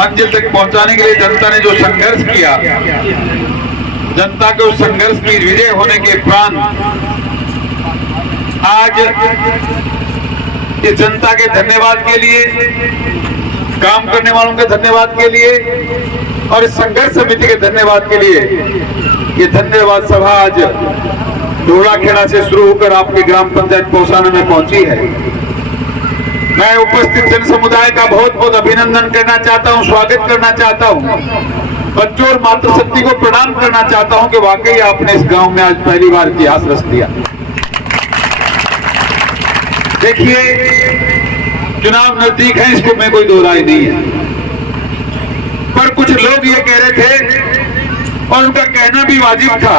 मंजिल तक पहुंचाने के लिए जनता ने जो संघर्ष किया, जनता के उस संघर्ष की विजय होने के उपरांत आज इस जनता के धन्यवाद के लिए, काम करने वालों के धन्यवाद के लिए और इस संघर्ष समिति के धन्यवाद के लिए ये धन्यवाद सभा आज ढोलाखेड़ा से शुरू होकर आपके ग्राम पंचायत पौसाना में पहुंची है। मैं उपस्थित जन समुदाय का बहुत बहुत अभिनंदन करना चाहता हूं, स्वागत करना चाहता हूं, बच्चों और मातृशक्ति को प्रणाम करना चाहता हूं कि वाकई आपने इस गांव में आज पहली बार इतिहास रच दिया। देखिए, चुनाव नजदीक है, इसको में कोई दो राय नहीं है, पर कुछ लोग ये कह रहे थे और उनका कहना भी वाजिब था।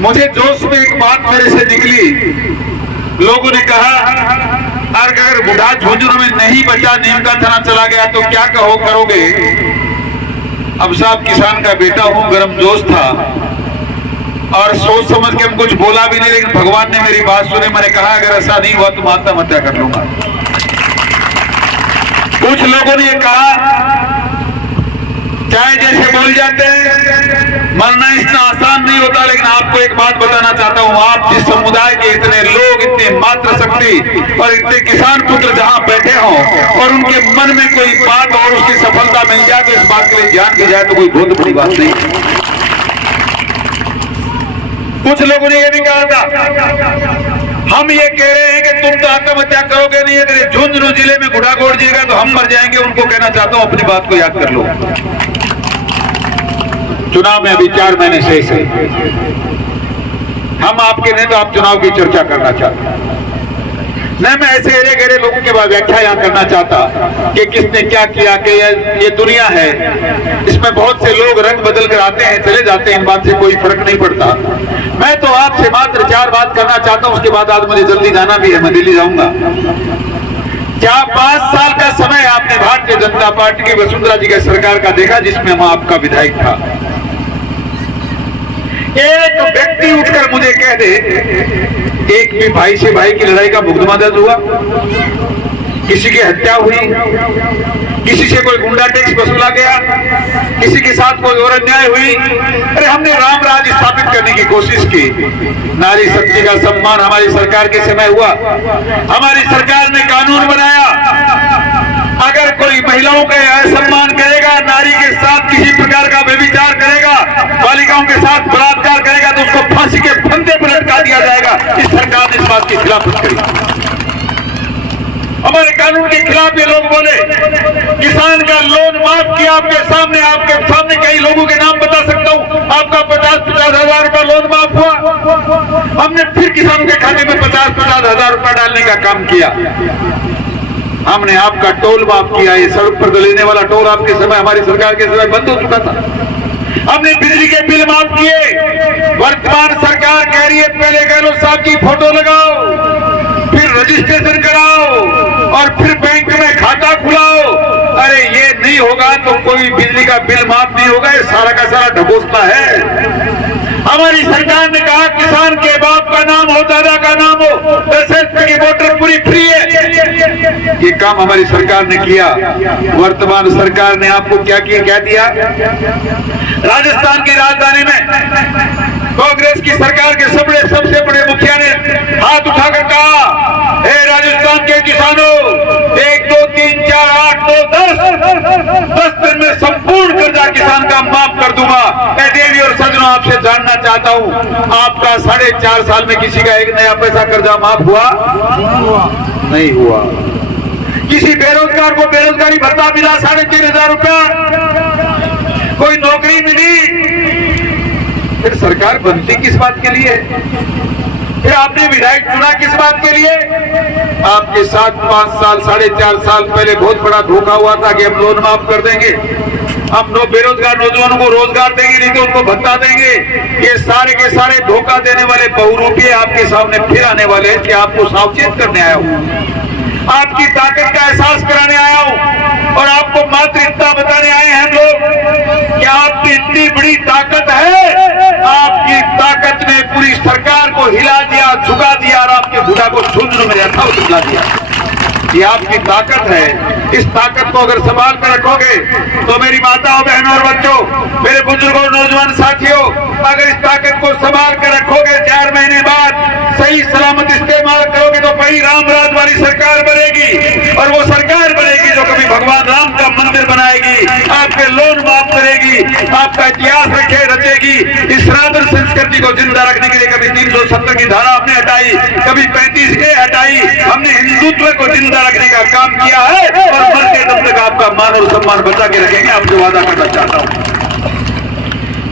मुझे जोश में एक बात मेरे से निकली, लोगों ने कहा अगर बुढ़ा झुंझुनू में नहीं बचा, नीम का थाना चला गया तो क्या करोगे। अब साहब किसान का बेटा हूं, गर्म जोश था और सोच समझ के हम कुछ बोला भी नहीं, लेकिन भगवान ने मेरी बात सुनी। मैंने कहा अगर ऐसा नहीं हुआ तो आत्महत्या कर लूंगा। कुछ लोगों ने कहा चाहे जैसे बोल जाते हैं, मरना इतना आसान नहीं होता, लेकिन आपको एक बात बताना चाहता हूं, आप जिस समुदाय के इतने लोग, इतने मातृशक्ति और इतने किसान पुत्र जहां बैठे हों और उनके मन में कोई बात और उसकी सफलता मिल जाए तो इस बात के लिए जान की जाए तो कोई बहुत बड़ी बात नहीं। कुछ लोगों ने यह भी कहा था हम ये कह रहे हैं कि तुम तो आत्महत्या करोगे नहीं, अगर झुंझुनू जिले में गुड़ा गोड़ जाएगा तो हम मर जाएंगे। उनको कहना चाहता हूं अपनी बात को याद कर लो। चुनाव में अभी 4 महीने शेष है, हम आपके नहीं तो आप चुनाव की चर्चा करना चाहते हैं। नहीं, मैं ऐसे एरे गहरे लोगों के बाद व्याख्या यहाँ करना चाहता कि किसने क्या किया, कि ये दुनिया है, इसमें बहुत से लोग रंग बदल कर आते हैं चले जाते हैं, इन बात से कोई फर्क नहीं पड़ता। मैं तो आपसे मात्र 4 बात करना चाहता हूं, उसके बाद आज मुझे जल्दी जाना भी है, मैं दिल्ली जाऊंगा। क्या 5 साल का समय आपने भारतीय जनता पार्टी की वसुंधरा जी की सरकार का देखा जिसमें मैं आपका विधायक था। एक व्यक्ति उठकर मुझे कह दे एक भी भाई से भाई की लड़ाई का मुकदमा दर्ज हुआ, किसी की हत्या हुई, किसी से कोई गुंडा टैक्स वसूला गया, किसी के साथ कोई और अन्याय हुई। अरे हमने राम राज स्थापित करने की कोशिश की, नारी शक्ति का सम्मान हमारी सरकार के समय हुआ, हमारी सरकार ने कानून बनाया, अगर कोई महिलाओं का असम्मान करेगा, नारी के साथ किसी प्रकार का व्यभिचार करेगा, बालिकाओं के साथ बलात्कार करेगा तो उसको फांसी के फंदे पर लटका दिया जाएगा। इस सरकार ने इस बात की खिलाफत करी, हमारे कानून के खिलाफ ये लोग बोले। किसान का लोन माफ किया आपके सामने कई लोगों के नाम बता सकता हूं, आपका 50-50 हजार रुपया लोन माफ हुआ। हमने फिर किसानों के खाते में 50-50 हजार रुपया डालने का काम किया। हमने आपका टोल माफ किया, ये सड़क पर लेने वाला टोल आपके समय, हमारी सरकार के समय बंद हो चुका था। हमने बिजली के बिल माफ किए। वर्तमान सरकार कह रही है पहले गहलोत साहब की फोटो लगाओ, फिर रजिस्ट्रेशन कराओ और फिर बैंक में खाता खुलाओ। अरे ये नहीं होगा तो कोई बिजली का बिल माफ नहीं होगा, ये सारा का सारा ढकोसला है। हमारी सरकार ने कहा किसान के बाप का नाम हो, दादा का नाम हो, 10 रुपए की मोटर पूरी फ्री है। ये काम हमारी सरकार ने किया। वर्तमान सरकार ने आपको क्या किया, क्या दिया? राजस्थान की राजधानी में कांग्रेस की सरकार के सबसे बड़े मुखिया ने हाथ उठाकर कहा, हे राजस्थान के किसानों, 1, 2, 3, 4, 8, 9, 10 दिन में संपूर्ण कर्जा किसान का माफ कर दूंगा। देवी और सज्जनों, आपसे जानना चाहता हूं, आपका 4.5 साल में किसी का 1 नया पैसा कर्जा माफ हुआ? नहीं हुआ। किसी बेरोजगार को बेरोजगारी भत्ता मिला 3,500 रुपया, कोई नौकरी मिली? फिर सरकार बनती किस बात के लिए? फिर आपने विधायक चुना किस बात के लिए? आपके साथ 5 साल 4.5 साल पहले बहुत बड़ा धोखा हुआ था कि हम लोन माफ कर देंगे, हम बेरोजगार नौजवानों को रोजगार देंगे, नहीं तो उनको भत्ता देंगे। ये सारे के सारे धोखा देने वाले बहुरूपी आपके सामने फिर आने वाले हैं कि आपको सावचेत करने आया हूं, आपकी ताकत का एहसास कराने आया हूं और आपको मात्र इतना बताने आए हैं हम लोग कि आपकी इतनी बड़ी ताकत है, आपकी ताकत ने पूरी सरकार को हिला दिया, झुका दिया और आपके बुढ़ा को झुंझुनू में रखा दिया। ये आपकी ताकत है। इस ताकत को अगर संभाल कर रखोगे तो मेरी माताओं, बहनों और बच्चों, मेरे बुजुर्गों, नौजवान साथियों, अगर इस ताकत को संभाल कर रखोगे, 4 महीने बाद सही सलामत इस्तेमाल करोगे तो वही राम राज वाली सरकार बनेगी। और वो सरकार बनेगी जो कभी भगवान राम का मंदिर बनाएगी, आपके लोन माफ करेगी, आपका इतिहास रचेगी। इस सनातन संस्कृति को जिंदा रखने के लिए कभी 370 की धारा आपने हटाई, कभी 35A हटाई। हमने हिंदुत्व को जिंदा रखने का काम किया है और मरते दम तक आपका मान और सम्मान बचा के रखेंगे। आपसे वादा करना चाहता हूं।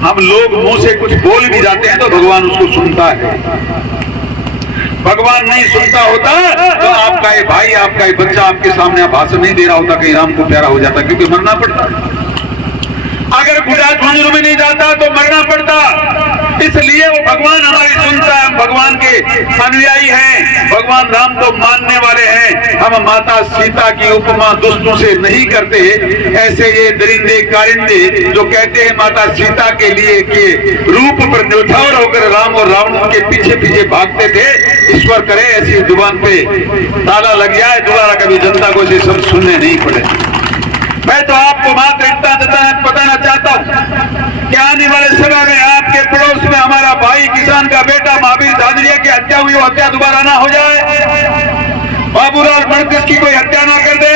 हम लोग मुंह से कुछ बोल भी जाते हैं तो भगवान उसको सुनता है। भगवान नहीं सुनता होता तो आपका ये भाई, आपका ये बच्चा आपके सामने भाषण नहीं दे रहा होता, कहीं राम को प्यारा हो जाता, क्योंकि मरना पड़ता। अगर बुढ़ा झुंझुनू में नहीं जाता तो मरना पड़ता। इसलिए वो भगवान हमारी सुनता है। हम भगवान के अनुयायी हैं, भगवान राम को मानने वाले हैं। हम माता सीता की उपमा दुष्टों से नहीं करते। ऐसे ये दरिंदे कारिंदे जो कहते हैं माता सीता के लिए के रूप पर न्यौछावर होकर राम और रावण के पीछे पीछे भागते थे, ईश्वर करे ऐसी जुबान पे ताला लग जाए, दोबारा कभी जनता को इसे सब सुनने नहीं पड़े। मैं तो आपको मात्र इतना बताना चाहता हूँ कि आने वाले समय में आपके पड़ोस में हमारा भाई किसान का बेटा महावीर झाझड़िया की हत्या हुई, वो हत्या दोबारा ना हो जाए। बाबूलाल मणकस की कोई हत्या ना कर दे,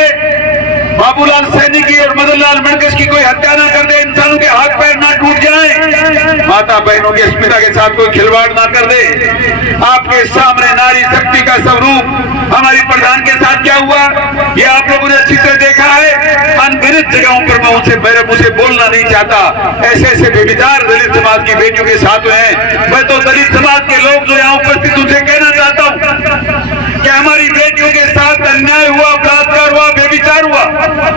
बाबूलाल सैनी की और मदनलाल मणकस की कोई हत्या ना कर दे, इंसानों के हाथ पैर ना टूट जाए, माता बहनों की अस्मिता के साथ कोई खिलवाड़ ना कर दे। आपके सामने नारी शक्ति का स्वरूप हमारी प्रधान के साथ क्या हुआ ये आप लोगों ने अच्छी तरह देखा है। अनगिनत जगहों पर मैं उनसे मेरे मुझे बोलना नहीं चाहता, ऐसे ऐसे बेविचार दलित समाज की बेटियों के साथ हुए हैं। मैं तो दलित समाज के लोग जो यहाँ उपस्थित उनसे कहना चाहता हूँ कि हमारी बेटियों के साथ अन्याय हुआ, बलात्कार हुआ, बेविचार हुआ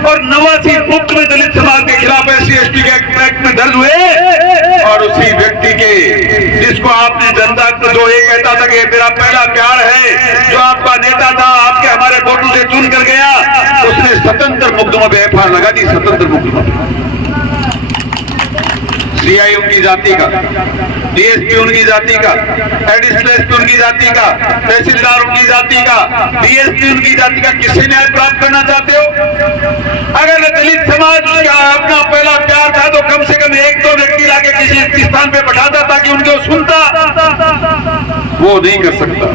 और 89 मुक्त में दलित समाज के खिलाफ SC/ST के एक्ट में दर्ज हुए। और उसी व्यक्ति के जिसको आपने जनता को जो ये कहता था कि मेरा पहला प्यार है, जो आपका नेता था, आपके हमारे वोटों से चुन कर गया, उसने स्वतंत्र मुकदमों पे FIR लगा दी। स्वतंत्र मुकदमा CI उनकी जाति का, DSP उनकी जाति का, एडिशनल SP उनकी जाति का, तहसीलदार उनकी जाति का, DSP उनकी जाति का। किससे न्याय प्राप्त करना चाहते हो? अगर दलित समाज का अपना पहला प्यार था तो कम से कम 1-2 व्यक्ति लाके किसी स्थान पे बैठाता ताकि उनको सुनता। वो नहीं कर सकता,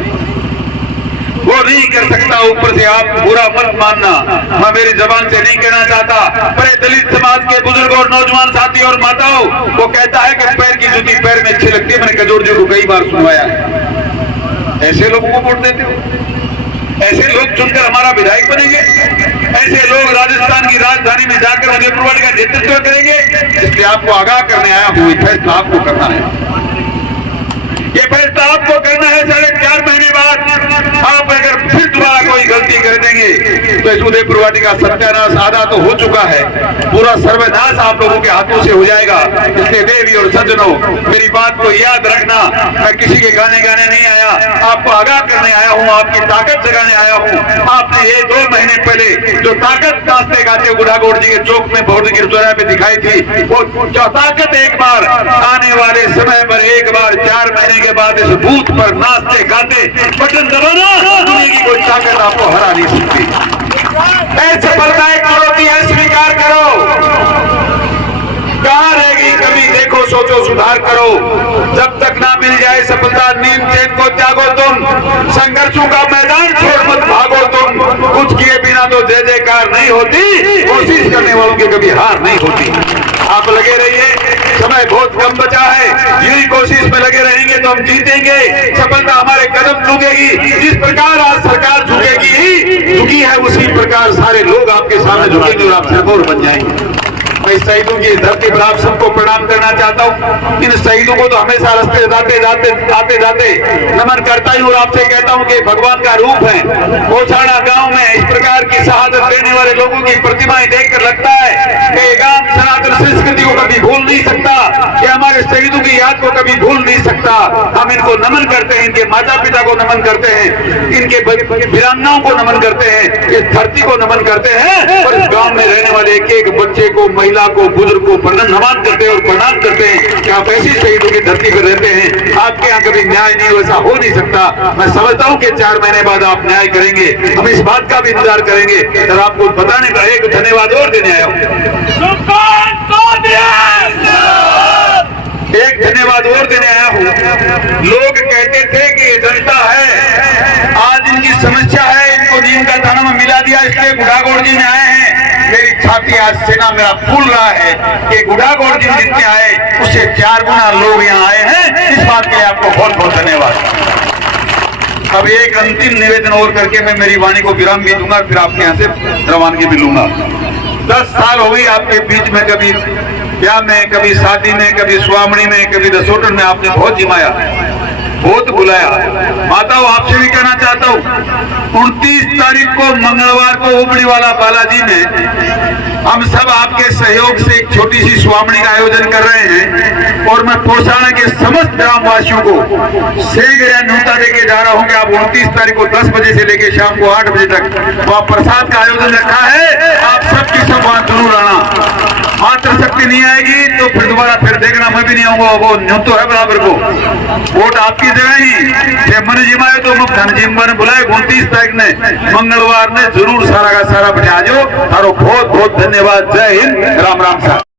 वो नहीं कर सकता। ऊपर से आप बुरा मत मानना, मैं मेरी जबान से नहीं कहना चाहता, पर दलित समाज के बुजुर्ग और नौजवान साथी और माताओं वो कहता है कि पैर की जूती पैर में अच्छी लगती है। मैंने कजोर जी को कई बार सुनवाया है। ऐसे लोगों को वोट देते हो? ऐसे लोग चुनकर हमारा विधायक बनेंगे? ऐसे लोग राजस्थान की राजधानी में जाकर उदयपुर का नेतृत्व करेंगे? इसलिए आपको आगाह करने आया हूँ, फैसला आपको करना है। ये फैसला आपको करना है। 4.5 महीने बाद आप अगर फिर दोबारा कोई गलती कर देंगे तो इस उदयपुर का सत्यानाश आधा तो हो चुका है, पूरा सर्वनाश आप लोगों के हाथों से हो जाएगा। इसलिए देवी और सज्जनों, मेरी बात को याद रखना, मैं किसी के गाने नहीं आया, आपको आगाह करने आया हूँ, आपकी ताकत जगाने आया हूँ। आपने ये 2 महीने पहले जो ताकत नाचते गाते बुढ़ागोड़ जी के चौक में बहुत गिरद्वारा पे दिखाई थी, वो ताकत एक बार आने वाले समय पर एक बार 4 महीने के बाद इस बूथ पर नाचते गाते बटन दबाना, दुनिया की कोई ताकत आपको हरा नहीं सकती। सफलता एक चुनौती है, स्वीकार करो। कहाँ रहेगी कभी देखो, सोचो, सुधार करो। जब तक ना मिल जाए सफलता, नींद चैन को त्यागो तुम, संघर्षों का मैदान छोड़ मत भागो तुम। कुछ किए बिना तो जय जयकार नहीं होती, कोशिश करने वालों की कभी हार नहीं होती। आप लगे रहिए, समय बहुत कम बचा है, यही कोशिश में लगे रहेंगे तो हम जीतेंगे। सफलता हमारे कदम झुकेगी। जिस प्रकार आज सरकार झुकी है उसी प्रकार सारे लोग आपके सामने झुकेंगे और आप सरगोर बन जाएंगे। मैं शहीदों की धरती पर आप सबको प्रणाम करना चाहता हूँ। इन शहीदों को तो हमेशा रास्ते आते जाते नमन करता ही और आपसे कहता हूँ कि भगवान का रूप है। ओछाड़ा गांव में इस प्रकार की शहादत देने वाले लोगों की प्रतिमाएं देखकर लगता है कि ये गांव सनातन संस्कृति को कभी भूल नहीं सकता, कि हमारे शहीदों की याद को कभी भूल नहीं सकता। सकता। हम इनको नमन करते हैं, इनके माता पिता को नमन करते हैं, इनके वीरांगनाओं को नमन करते हैं, इस धरती को नमन करते हैं, और इस गांव में रहने वाले एक एक बच्चे को, महिला को, बुजुर्ग को नमन करते हैं और प्रणाम करते हैं कि आप ऐसी शहीदों की धरती पर रहते हैं। आपके यहाँ कभी न्याय नहीं, वैसा हो नहीं सकता। मैं समझता हूँ कि 4 महीने बाद आप न्याय करेंगे, हम इस बात का भी इंतजार करेंगे। और आपको बताने का एक धन्यवाद और देने आया हूँ, एक धन्यवाद और देने आया हूँ। लोग कहते थे कि ये जनता है, आज इनकी समस्या है, इनको नीम का दाना में मिला दिया, इसलिए गुढ़ागौड़ जी में आए हैं। मेरी छाती आज सेना मेरा फूल रहा है कि गुढ़ागौड़ जी जितने आए उससे 4 गुना लोग यहाँ आए हैं। इस बात के लिए आपको बहुत बहुत धन्यवाद। अब एक अंतिम निवेदन और करके मैं मेरी वाणी को विराम भी दूंगा, फिर आपके यहाँ से रवानगी भी लूंगा। 10 साल हो गई आपके बीच में, कभी ब्याह में, कभी शादी में, कभी स्वामणी में, कभी रसोटन में आपने बहुत जिमाया, बहुत बुलाया। माताओं, आपसे भी कहना चाहता हूँ, 29 तारीख को मंगलवार को उबड़ी वाला बालाजी में हम सब आपके सहयोग से एक छोटी सी स्वामणी का आयोजन कर रहे हैं, और मैं पोरसाना के समस्त ग्रामवासियों को सेग या न्योता देके जा रहा हूं कि आप 29 तारीख को 10 बजे से लेकर शाम को 8 बजे तक वहां प्रसाद का आयोजन रखा है। आप सबकी सब वहां जरूर आना। मात्र शक्ति नहीं आएगी तो फिर दोबारा फिर देखना, मैं भी नहीं आऊंगा, वो न्योतो है बराबर को, वोट आपकी जगह ही मन जिमाए तो मुख धन जिम्बा ने बुलाए 29 तारीख ने मंगलवार ने जरूर सारा का सारा बजा जो। बहुत बहुत धन्यवाद। जय हिंद, राम राम साहब।